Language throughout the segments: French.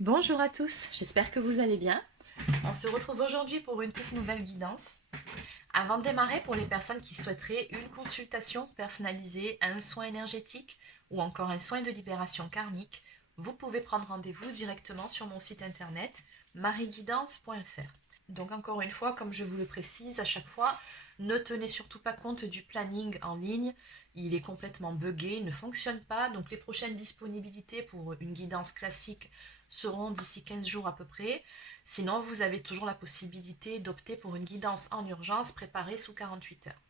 Bonjour à tous, j'espère que vous allez bien. On se retrouve aujourd'hui pour une toute nouvelle guidance. Avant de démarrer, pour les personnes qui souhaiteraient une consultation personnalisée, un soin énergétique ou encore un soin de libération karmique, vous pouvez prendre rendez-vous directement sur mon site internet marieguidance.fr. Donc encore une fois, comme je vous le précise à chaque fois, ne tenez surtout pas compte du planning en ligne. Il est complètement buggé, il ne fonctionne pas. Donc les prochaines disponibilités pour une guidance classique seront d'ici 15 jours à peu près. Sinon, vous avez toujours la possibilité d'opter pour une guidance en urgence préparée sous 48 heures.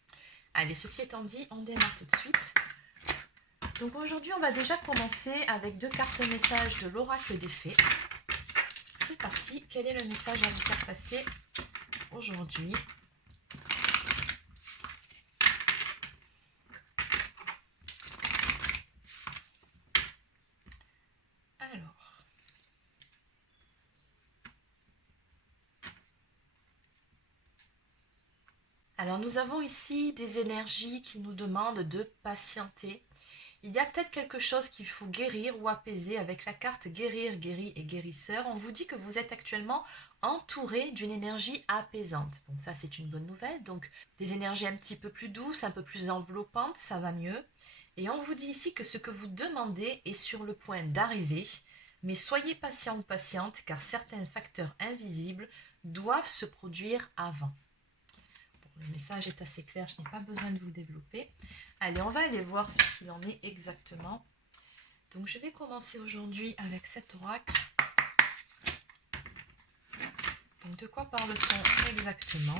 Allez, ceci étant dit, on démarre tout de suite. Donc aujourd'hui, on va déjà commencer avec deux cartes messages de l'oracle des fées. C'est parti, quel est le message à vous faire passer aujourd'hui? Alors nous avons ici des énergies qui nous demandent de patienter. Il y a peut-être quelque chose qu'il faut guérir ou apaiser avec la carte guérir, guéri et guérisseur. On vous dit que vous êtes actuellement entouré d'une énergie apaisante. Bon, ça c'est une bonne nouvelle. Donc des énergies un petit peu plus douces, un peu plus enveloppantes, ça va mieux. Et on vous dit ici que ce que vous demandez est sur le point d'arriver. Mais soyez patient ou patiente car certains facteurs invisibles doivent se produire avant. Le message est assez clair, je n'ai pas besoin de vous le développer. Allez, on va aller voir ce qu'il en est exactement. Donc je vais commencer aujourd'hui avec cet oracle. Donc de quoi parle-t-on exactement?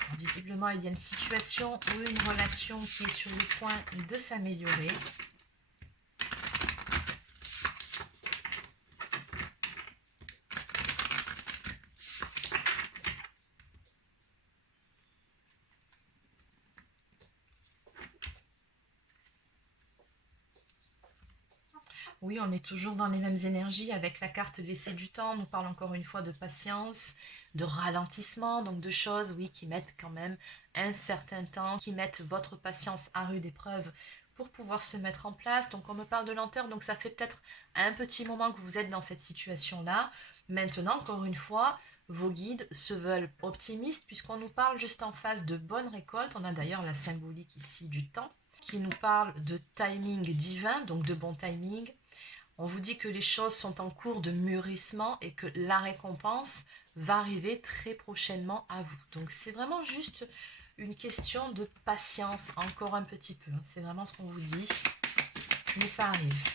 Alors, visiblement, il y a une situation ou une relation qui est sur le point de s'améliorer. Oui, on est toujours dans les mêmes énergies avec la carte laisser du temps. On nous parle encore une fois de patience, de ralentissement, donc de choses, oui, qui mettent quand même un certain temps, qui mettent votre patience à rude épreuve pour pouvoir se mettre en place. Donc on me parle de lenteur, donc ça fait peut-être un petit moment que vous êtes dans cette situation-là. Maintenant, encore une fois, vos guides se veulent optimistes puisqu'on nous parle juste en face de bonnes récoltes. On a d'ailleurs la symbolique ici du temps qui nous parle de timing divin, donc de bon timing. On vous dit que les choses sont en cours de mûrissement et que la récompense va arriver très prochainement à vous. Donc c'est vraiment juste une question de patience, encore un petit peu. C'est vraiment ce qu'on vous dit, mais ça arrive.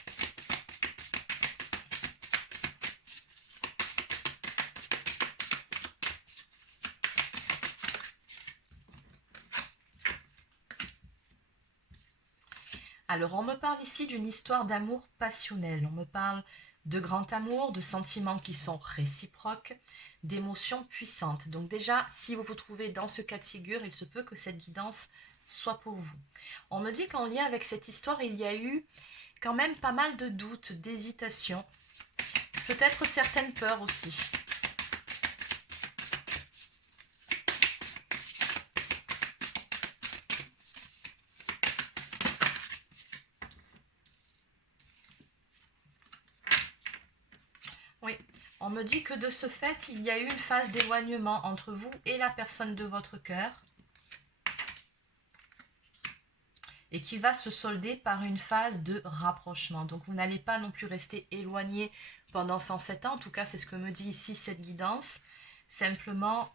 Alors, on me parle ici d'une histoire d'amour passionnel. On me parle de grand amour, de sentiments qui sont réciproques, d'émotions puissantes. Donc déjà, si vous vous trouvez dans ce cas de figure, il se peut que cette guidance soit pour vous. On me dit qu'en lien avec cette histoire, il y a eu quand même pas mal de doutes, d'hésitations, peut-être certaines peurs aussi. Oui, on me dit que de ce fait, il y a eu une phase d'éloignement entre vous et la personne de votre cœur et qui va se solder par une phase de rapprochement. Donc vous n'allez pas non plus rester éloigné pendant 107 ans, en tout cas c'est ce que me dit ici cette guidance. Simplement,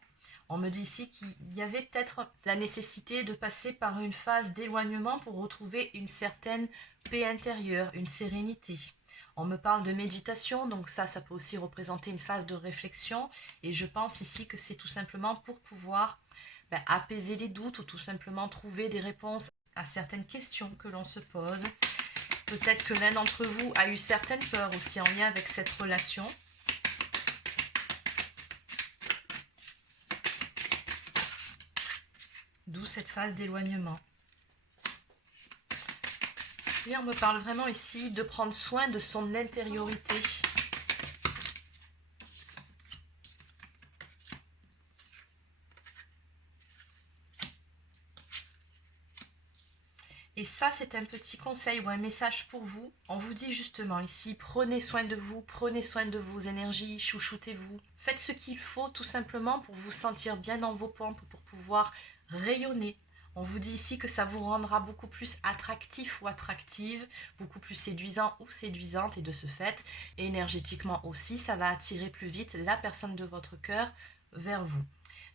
on me dit ici qu'il y avait peut-être la nécessité de passer par une phase d'éloignement pour retrouver une certaine paix intérieure, une sérénité. On me parle de méditation, donc ça peut aussi représenter une phase de réflexion. Et je pense ici que c'est tout simplement pour pouvoir apaiser les doutes ou tout simplement trouver des réponses à certaines questions que l'on se pose. Peut-être que l'un d'entre vous a eu certaines peurs aussi en lien avec cette relation. D'où cette phase d'éloignement. Et on me parle vraiment ici de prendre soin de son intériorité. Et Et ça, c'est un petit conseil ou un message pour vous. On vous dit justement ici, prenez soin de vous, prenez soin de vos énergies, chouchoutez-vous. Faites ce qu'il faut tout simplement pour vous sentir bien dans vos pompes, pour pouvoir rayonner. On vous dit ici que ça vous rendra beaucoup plus attractif ou attractive, beaucoup plus séduisant ou séduisante, et de ce fait, énergétiquement aussi, ça va attirer plus vite la personne de votre cœur vers vous.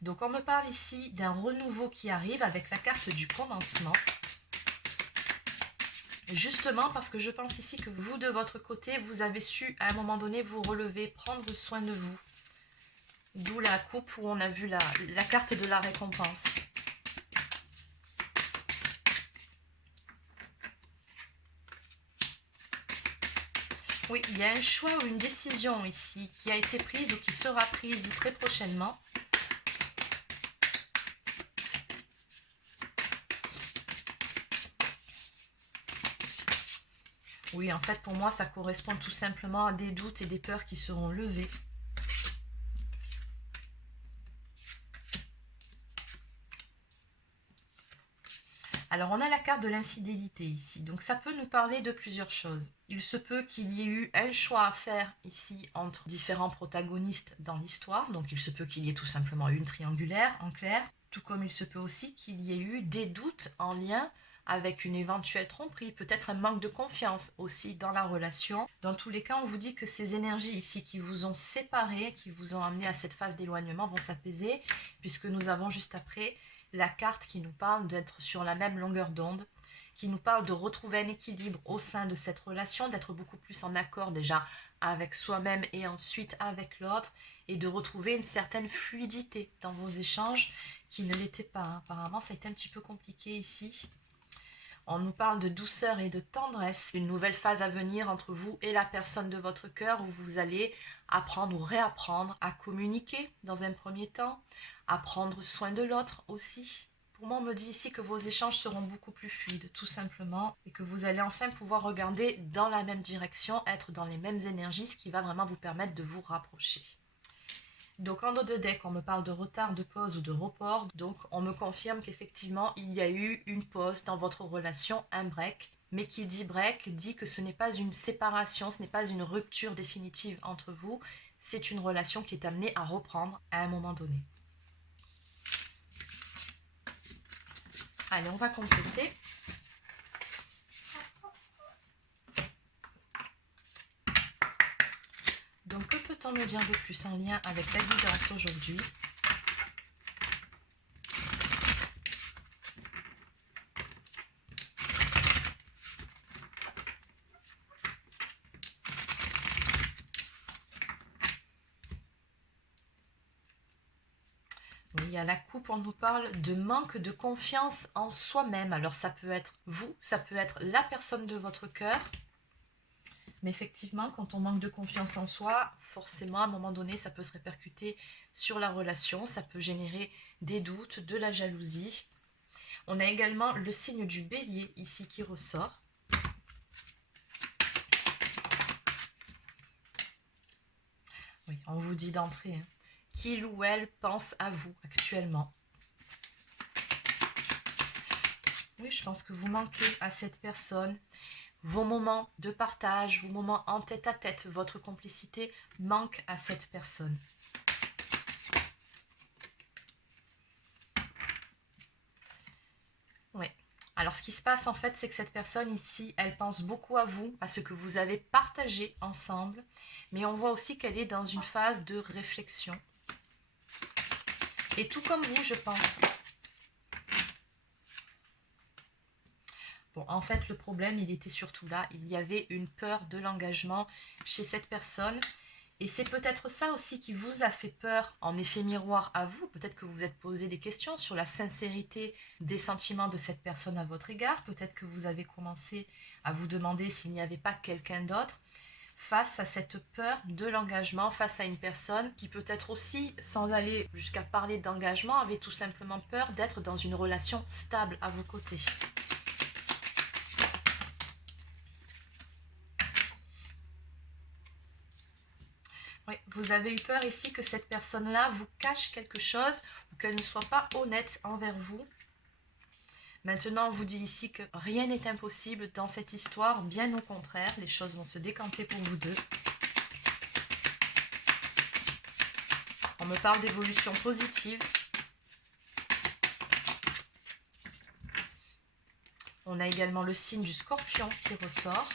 Donc on me parle ici d'un renouveau qui arrive avec la carte du commencement. Justement parce que je pense ici que vous, de votre côté, vous avez su à un moment donné vous relever, prendre soin de vous. D'où la coupe où on a vu la carte de la récompense. Oui, il y a un choix ou une décision ici qui a été prise ou qui sera prise très prochainement. Oui, en fait, pour moi, ça correspond tout simplement à des doutes et des peurs qui seront levés. Alors, on a la carte de l'infidélité ici. Donc, ça peut nous parler de plusieurs choses. Il se peut qu'il y ait eu un choix à faire ici entre différents protagonistes dans l'histoire. Donc, il se peut qu'il y ait tout simplement une triangulaire, en clair. Tout comme il se peut aussi qu'il y ait eu des doutes en lien avec une éventuelle tromperie, peut-être un manque de confiance aussi dans la relation. Dans tous les cas, on vous dit que ces énergies ici qui vous ont séparés, qui vous ont amené à cette phase d'éloignement vont s'apaiser, puisque nous avons juste après la carte qui nous parle d'être sur la même longueur d'onde, qui nous parle de retrouver un équilibre au sein de cette relation, d'être beaucoup plus en accord déjà avec soi-même et ensuite avec l'autre, et de retrouver une certaine fluidité dans vos échanges qui ne l'était pas. Apparemment, ça a été un petit peu compliqué ici. On nous parle de douceur et de tendresse, une nouvelle phase à venir entre vous et la personne de votre cœur où vous allez apprendre ou réapprendre à communiquer dans un premier temps, à prendre soin de l'autre aussi. Pour moi, on me dit ici que vos échanges seront beaucoup plus fluides, tout simplement, et que vous allez enfin pouvoir regarder dans la même direction, être dans les mêmes énergies, ce qui va vraiment vous permettre de vous rapprocher. Donc en dos de deck, on me parle de retard, de pause ou de report. Donc on me confirme qu'effectivement, il y a eu une pause dans votre relation, un break. Mais qui dit break dit que ce n'est pas une séparation, ce n'est pas une rupture définitive entre vous. C'est une relation qui est amenée à reprendre à un moment donné. Allez, on va compléter. Donc que peut-on me dire de plus en lien avec la guidance aujourd'hui ? Oui, à la coupe, on nous parle de manque de confiance en soi-même. Alors ça peut être vous, ça peut être la personne de votre cœur. Mais effectivement, quand on manque de confiance en soi, forcément, à un moment donné, ça peut se répercuter sur la relation. Ça peut générer des doutes, de la jalousie. On a également le signe du bélier ici qui ressort. Oui, on vous dit d'entrée, hein, qu'il ou elle pense à vous actuellement. Oui, je pense que vous manquez à cette personne. Vos moments de partage, vos moments en tête-à-tête, votre complicité manque à cette personne. Oui. Alors, ce qui se passe en fait, c'est que cette personne ici, elle pense beaucoup à vous, à ce que vous avez partagé ensemble. Mais on voit aussi qu'elle est dans une phase de réflexion. Et tout comme vous, je pense. Bon, en fait, le problème, il était surtout là. Il y avait une peur de l'engagement chez cette personne. Et c'est peut-être ça aussi qui vous a fait peur en effet miroir à vous. Peut-être que vous vous êtes posé des questions sur la sincérité des sentiments de cette personne à votre égard. Peut-être que vous avez commencé à vous demander s'il n'y avait pas quelqu'un d'autre. Face à cette peur de l'engagement, face à une personne qui peut-être aussi, sans aller jusqu'à parler d'engagement, avait tout simplement peur d'être dans une relation stable à vos côtés. Oui, vous avez eu peur ici que cette personne-là vous cache quelque chose ou qu'elle ne soit pas honnête envers vous. Maintenant, on vous dit ici que rien n'est impossible dans cette histoire, bien au contraire, les choses vont se décanter pour vous deux. On me parle d'évolution positive. On a également le signe du Scorpion qui ressort.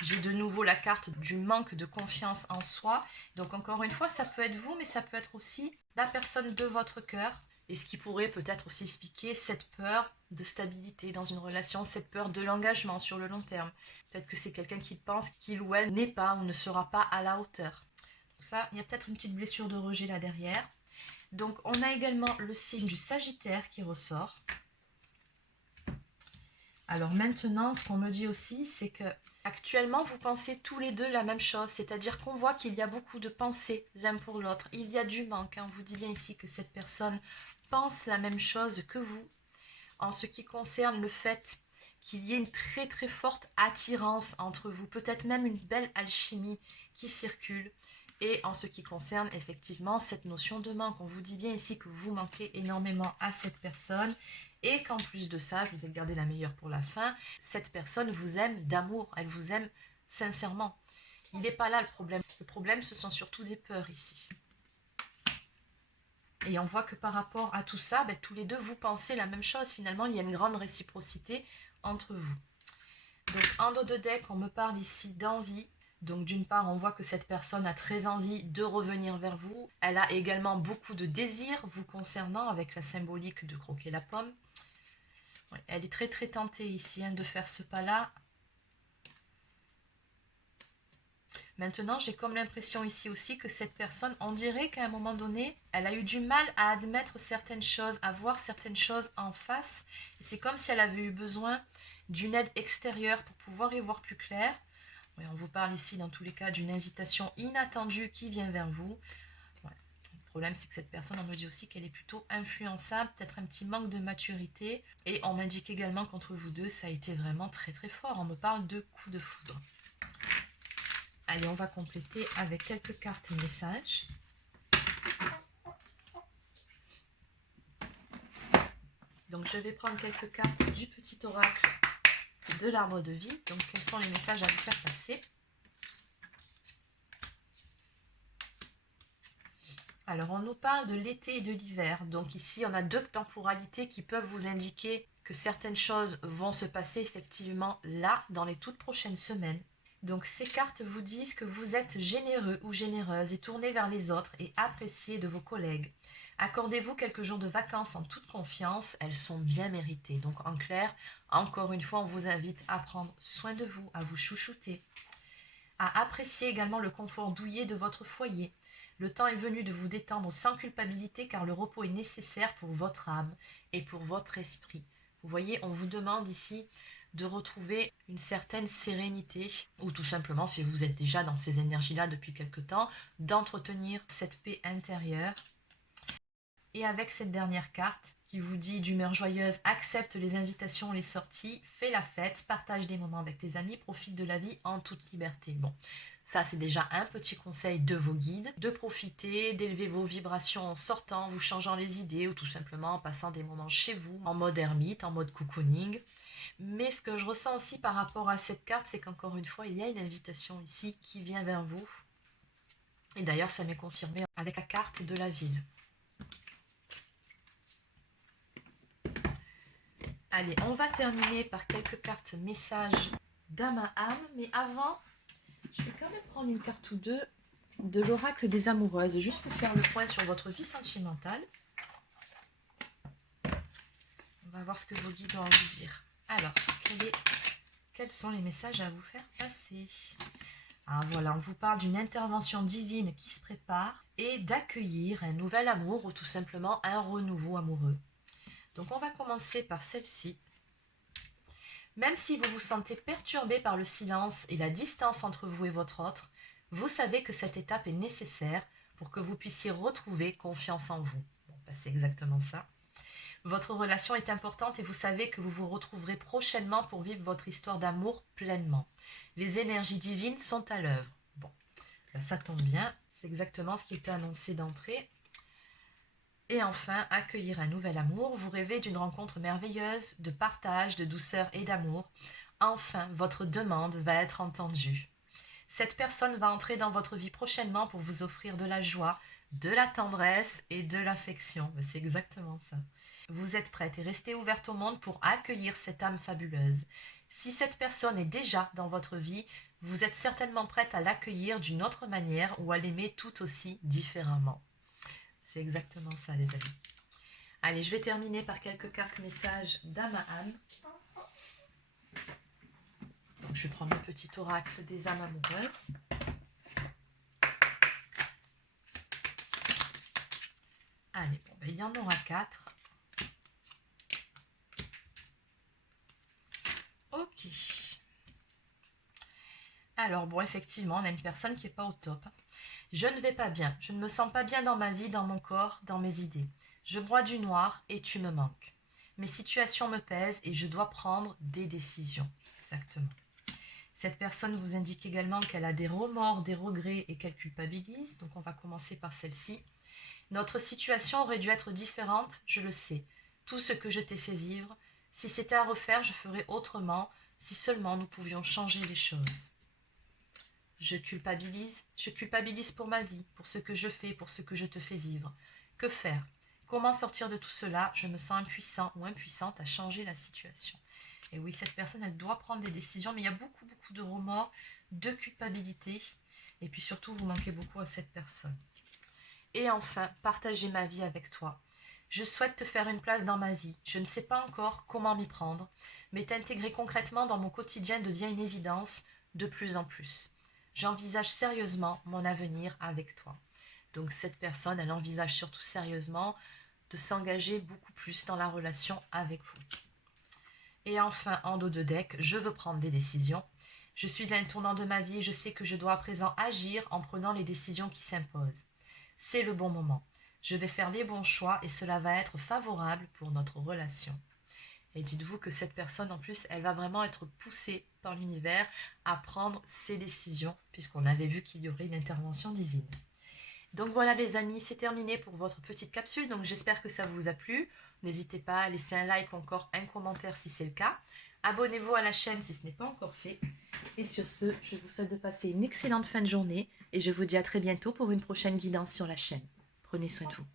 J'ai de nouveau la carte du manque de confiance en soi. Donc encore une fois, ça peut être vous, mais ça peut être aussi la personne de votre cœur. Et ce qui pourrait peut-être aussi expliquer cette peur de stabilité dans une relation, cette peur de l'engagement sur le long terme. Peut-être que c'est quelqu'un qui pense qu'il ou elle n'est pas ou ne sera pas à la hauteur. Donc ça, il y a peut-être une petite blessure de rejet là derrière. Donc on a également le signe du Sagittaire qui ressort. Alors maintenant, ce qu'on me dit aussi, c'est que actuellement, vous pensez tous les deux la même chose, c'est-à-dire qu'on voit qu'il y a beaucoup de pensées l'un pour l'autre. Il y a du manque. On vous dit bien ici que cette personne pense la même chose que vous en ce qui concerne le fait qu'il y ait une très très forte attirance entre vous, peut-être même une belle alchimie qui circule. Et en ce qui concerne effectivement cette notion de manque, on vous dit bien ici que vous manquez énormément à cette personne et qu'en plus de ça, je vous ai gardé la meilleure pour la fin, cette personne vous aime d'amour, elle vous aime sincèrement. Il n'est pas là le problème. Le problème, ce sont surtout des peurs ici. Et on voit que par rapport à tout ça, tous les deux, vous pensez la même chose. Finalement, il y a une grande réciprocité entre vous. Donc, en dos de deck, on me parle ici d'envie. Donc, d'une part, on voit que cette personne a très envie de revenir vers vous. Elle a également beaucoup de désirs vous concernant avec la symbolique de croquer la pomme. Ouais, elle est très très tentée ici de faire ce pas-là. Maintenant, j'ai comme l'impression ici aussi que cette personne, on dirait qu'à un moment donné, elle a eu du mal à admettre certaines choses, à voir certaines choses en face. C'est comme si elle avait eu besoin d'une aide extérieure pour pouvoir y voir plus clair. Oui, on vous parle ici dans tous les cas d'une invitation inattendue qui vient vers vous. Ouais. Le problème, c'est que cette personne, on me dit aussi qu'elle est plutôt influençable, peut-être un petit manque de maturité. Et on m'indique également qu'entre vous deux, ça a été vraiment très très fort. On me parle de coups de foudre. Allez, on va compléter avec quelques cartes messages. Donc, je vais prendre quelques cartes du petit oracle de l'arbre de vie. Donc, quels sont les messages à vous faire passer? Alors, on nous parle de l'été et de l'hiver. Donc, ici, on a deux temporalités qui peuvent vous indiquer que certaines choses vont se passer effectivement là, dans les toutes prochaines semaines. Donc, ces cartes vous disent que vous êtes généreux ou généreuse et tournez vers les autres et appréciez de vos collègues. Accordez-vous quelques jours de vacances en toute confiance, elles sont bien méritées. Donc, en clair, encore une fois, on vous invite à prendre soin de vous, à vous chouchouter, à apprécier également le confort douillet de votre foyer. Le temps est venu de vous détendre sans culpabilité car le repos est nécessaire pour votre âme et pour votre esprit. Vous voyez, on vous demande ici de retrouver une certaine sérénité ou tout simplement, si vous êtes déjà dans ces énergies-là depuis quelque temps, d'entretenir cette paix intérieure. Et avec cette dernière carte qui vous dit d'humeur joyeuse, accepte les invitations, les sorties, fais la fête, partage des moments avec tes amis, profite de la vie en toute liberté. Bon, ça c'est déjà un petit conseil de vos guides, de profiter, d'élever vos vibrations en sortant, vous changeant les idées ou tout simplement en passant des moments chez vous, en mode ermite, en mode cocooning. Mais ce que je ressens aussi par rapport à cette carte, c'est qu'encore une fois, il y a une invitation ici qui vient vers vous. Et d'ailleurs, ça m'est confirmé avec la carte de la ville. Allez, on va terminer par quelques cartes messages d'âme à âme. Mais avant, je vais quand même prendre une carte ou deux de l'oracle des amoureuses, juste pour faire le point sur votre vie sentimentale. On va voir ce que vos guides ont à vous dire. Alors, quels sont les messages à vous faire passer? Ah voilà, on vous parle d'une intervention divine qui se prépare et d'accueillir un nouvel amour ou tout simplement un renouveau amoureux. Donc on va commencer par celle-ci. Même si vous vous sentez perturbé par le silence et la distance entre vous et votre autre, vous savez que cette étape est nécessaire pour que vous puissiez retrouver confiance en vous. Bon, c'est exactement ça. Votre relation est importante et vous savez que vous vous retrouverez prochainement pour vivre votre histoire d'amour pleinement. Les énergies divines sont à l'œuvre. Bon, ça tombe bien, c'est exactement ce qui était annoncé d'entrée. Et enfin, accueillir un nouvel amour. Vous rêvez d'une rencontre merveilleuse, de partage, de douceur et d'amour. Enfin, votre demande va être entendue. Cette personne va entrer dans votre vie prochainement pour vous offrir de la joie, de la tendresse et de l'affection. C'est exactement ça. Vous êtes prête et restez ouverte au monde pour accueillir cette âme fabuleuse. Si cette personne est déjà dans votre vie, vous êtes certainement prête à l'accueillir d'une autre manière ou à l'aimer tout aussi différemment. C'est exactement ça, les amis. Allez, je vais terminer par quelques cartes messages d'âme à âme. Donc, je vais prendre le petit oracle des âmes amoureuses. Allez, bon, ben, il y en aura 4. Ok. Alors, bon, effectivement, on a une personne qui n'est pas au top. Je ne vais pas bien. Je ne me sens pas bien dans ma vie, dans mon corps, dans mes idées. Je broie du noir et tu me manques. Mes situations me pèsent et je dois prendre des décisions. Exactement. Cette personne vous indique également qu'elle a des remords, des regrets et qu'elle culpabilise. Donc, on va commencer par celle-ci. Notre situation aurait dû être différente, je le sais. Tout ce que je t'ai fait vivre, si c'était à refaire, je ferais autrement, si seulement nous pouvions changer les choses. Je culpabilise pour ma vie, pour ce que je fais, pour ce que je te fais vivre. Que faire? Comment sortir de tout cela? Je me sens impuissant ou impuissante à changer la situation. Et oui, cette personne, elle doit prendre des décisions, mais il y a beaucoup de remords, de culpabilité, et puis surtout, vous manquez beaucoup à cette personne. Et enfin, partager ma vie avec toi. Je souhaite te faire une place dans ma vie. Je ne sais pas encore comment m'y prendre, mais t'intégrer concrètement dans mon quotidien devient une évidence de plus en plus. J'envisage sérieusement mon avenir avec toi. Donc cette personne, elle envisage surtout sérieusement de s'engager beaucoup plus dans la relation avec vous. Et enfin, en dos de deck, je veux prendre des décisions. Je suis à un tournant de ma vie et je sais que je dois à présent agir en prenant les décisions qui s'imposent. C'est le bon moment. Je vais faire les bons choix et cela va être favorable pour notre relation. Et dites-vous que cette personne, en plus, elle va vraiment être poussée par l'univers à prendre ses décisions, puisqu'on avait vu qu'il y aurait une intervention divine. Donc voilà les amis, c'est terminé pour votre petite capsule. Donc j'espère que ça vous a plu. N'hésitez pas à laisser un like ou encore un commentaire si c'est le cas. Abonnez-vous à la chaîne si ce n'est pas encore fait. Et sur ce, je vous souhaite de passer une excellente fin de journée et je vous dis à très bientôt pour une prochaine guidance sur la chaîne. Prenez soin de vous.